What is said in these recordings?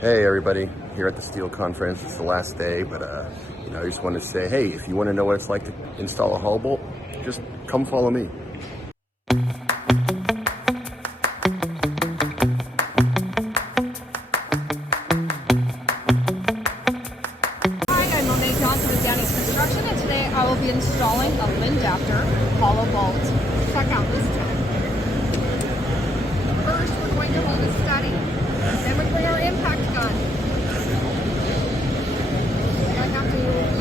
Hey everybody, here at the Steel Conference. It's the last day, but I just wanted to say, hey, if you want to know what it's like to install a Hollo-Bolt, just come follow me. And today I will be installing a Lindapter Hollo-Bolt. Check out this tech. First, we're going to hold it steady. Then we bring our impact gun.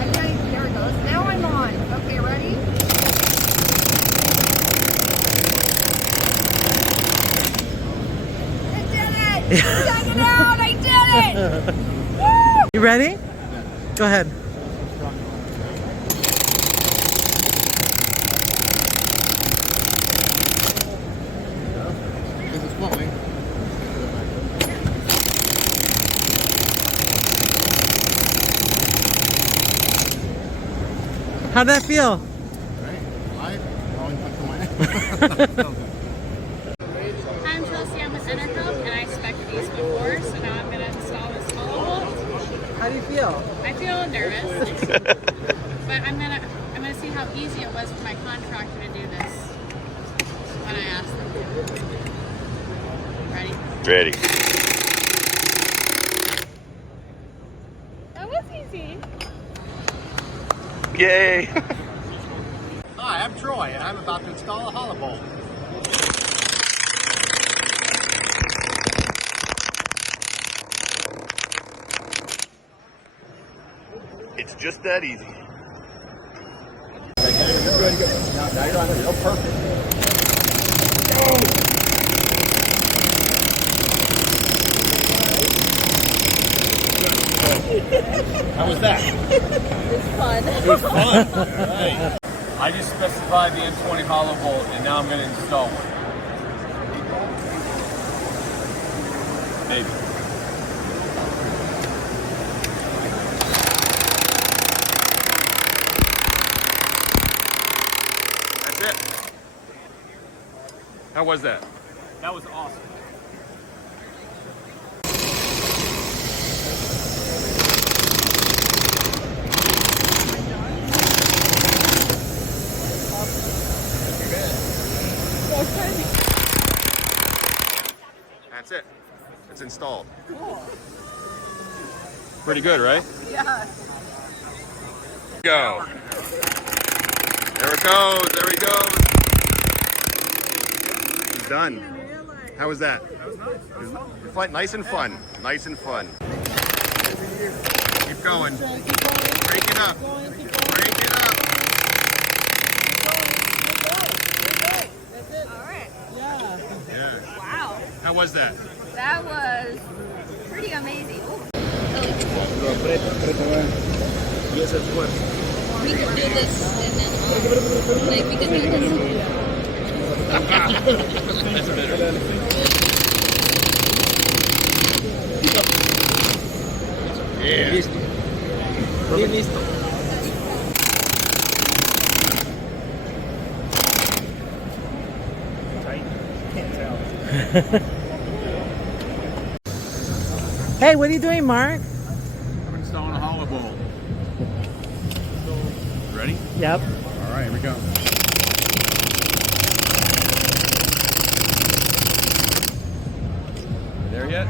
Okay, there it goes. Now I'm on. Okay, ready? I did it! Check it out! I did it! Woo! You ready? Go ahead. How'd that feel? I'm Chelsea, I'm with Enerhelp, and I spec'd these before, so now I'm going to install this Hollo-Bolt. How do you feel? I feel nervous, but I'm gonna see how easy it was for my contractor to do this when I asked them to. Ready? Ready. That was easy. Yay! Hi, I'm Troy, and I'm about to install a Hollo-Bolt. It's just that easy. You're ready to go. Now you're on there. Oh, perfect. How was that? It's fun. It was fun. Right. I just specified the M20 Hollo-Bolt, and now I'm going to install one. Maybe. That's it. How was that? That was awesome. That's it. It's installed. Cool. Pretty good, right? Yeah. Go. There it goes. There he goes. He's done. How was that? That was nice. Nice and fun. Nice and fun. Keep going. Break it up. Break it up. Wow. How was that? That was pretty amazing. Ooh. We could do this and then like we could do this. That's better. Yeah. Listo. Hey, what are you doing, Mark? I'm installing a Hollo-Bolt. Ready? Yep. All right, here we go. You there yet?